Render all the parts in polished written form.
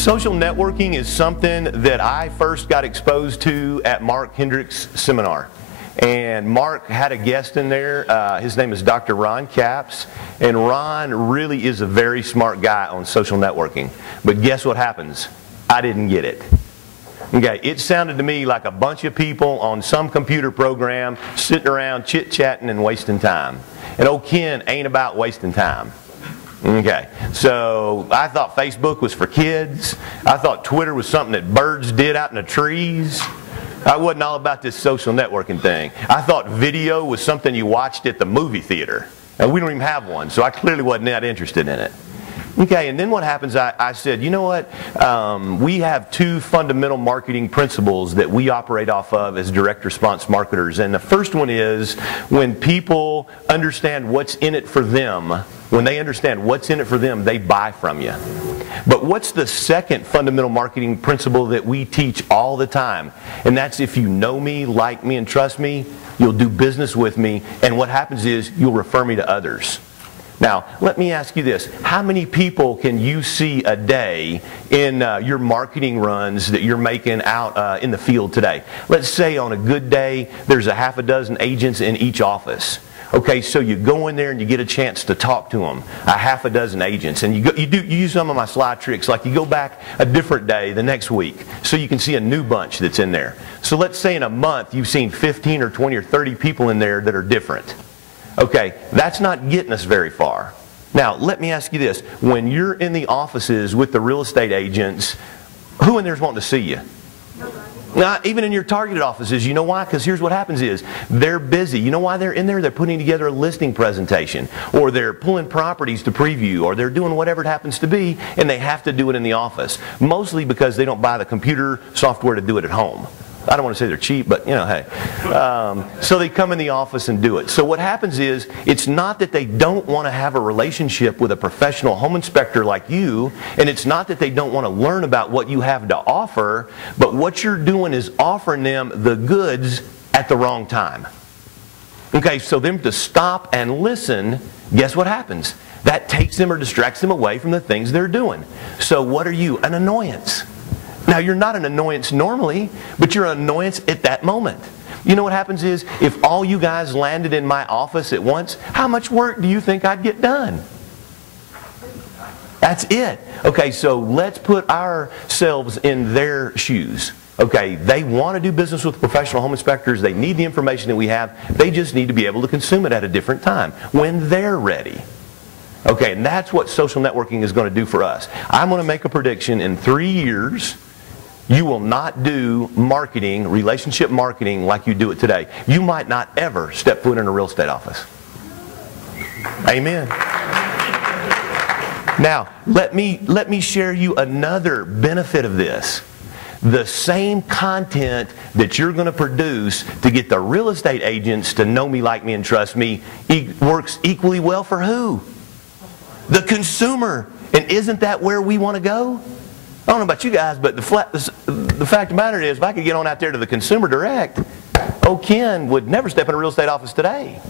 Social networking is something that I first got exposed to at Mark Hendrick's seminar. And Mark had a guest in there. His name is Dr. Ron Capps. And Ron really is a very smart guy on social networking. But guess what happens? I didn't get it. Okay, it sounded to me like a bunch of people on some computer program sitting around chit-chatting and wasting time. And old Ken ain't about wasting time. Okay, so I thought Facebook was for kids. I thought Twitter was something that birds did out in the trees. I wasn't all about this social networking thing. I thought video was something you watched at the movie theater. And we don't even have one, so I clearly wasn't that interested in it. Okay, and then what happens, I said, you know what, we have two fundamental marketing principles that we operate off of as direct response marketers. And the first one is when people understand what's in it for them, when they understand what's in it for them, they buy from you. But what's the second fundamental marketing principle that we teach all the time? And that's if you know me, like me, and trust me, you'll do business with me, and what happens is you'll refer me to others. Now, let me ask you this. How many people can you see a day in your marketing runs that you're making out in the field today? Let's say on a good day, there's a half a dozen agents in each office. Okay, so you go in there and you get a chance to talk to them, a half a dozen agents, and you use some of my slide tricks, like you go back a different day the next week so you can see a new bunch that's in there. So let's say in a month you've seen 15 or 20 or 30 people in there that are different. Okay, that's not getting us very far. Now, let me ask you this. When you're in the offices with the real estate agents, who in there is wanting to see you? Now, even in your targeted offices, you know why? Because here's what happens is, they're busy. You know why they're in there? They're putting together a listing presentation, or they're pulling properties to preview, or they're doing whatever it happens to be, and they have to do it in the office. Mostly because they don't buy the computer software to do it at home. I don't want to say they're cheap, but you know, hey. So they come in the office and do it. So what happens is, it's not that they don't want to have a relationship with a professional home inspector like you, and it's not that they don't want to learn about what you have to offer, but what you're doing is offering them the goods at the wrong time. Okay, so them to stop and listen, guess what happens? That takes them or distracts them away from the things they're doing. So what are you? An annoyance. Now, you're not an annoyance normally, but you're an annoyance at that moment. You know what happens is, if all you guys landed in my office at once, how much work do you think I'd get done? That's it. Okay, so let's put ourselves in their shoes. Okay, they want to do business with professional home inspectors. They need the information that we have. They just need to be able to consume it at a different time, when they're ready. Okay, and that's what social networking is going to do for us. I'm going to make a prediction in 3 years. You will not do marketing, relationship marketing, like you do it today. You might not ever step foot in a real estate office. Amen. Now, let me share you another benefit of this. The same content that you're going to produce to get the real estate agents to know me, like me, and trust me, works equally well for who? The consumer. And isn't that where we want to go? I don't know about you guys, but the fact of the matter is, if I could get on out there to the consumer direct, old Ken would never step in a real estate office today.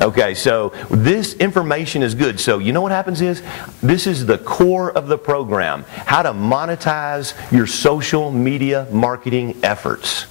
Okay, so this information is good. So you know what happens is, this is the core of the program, how to monetize your social media marketing efforts.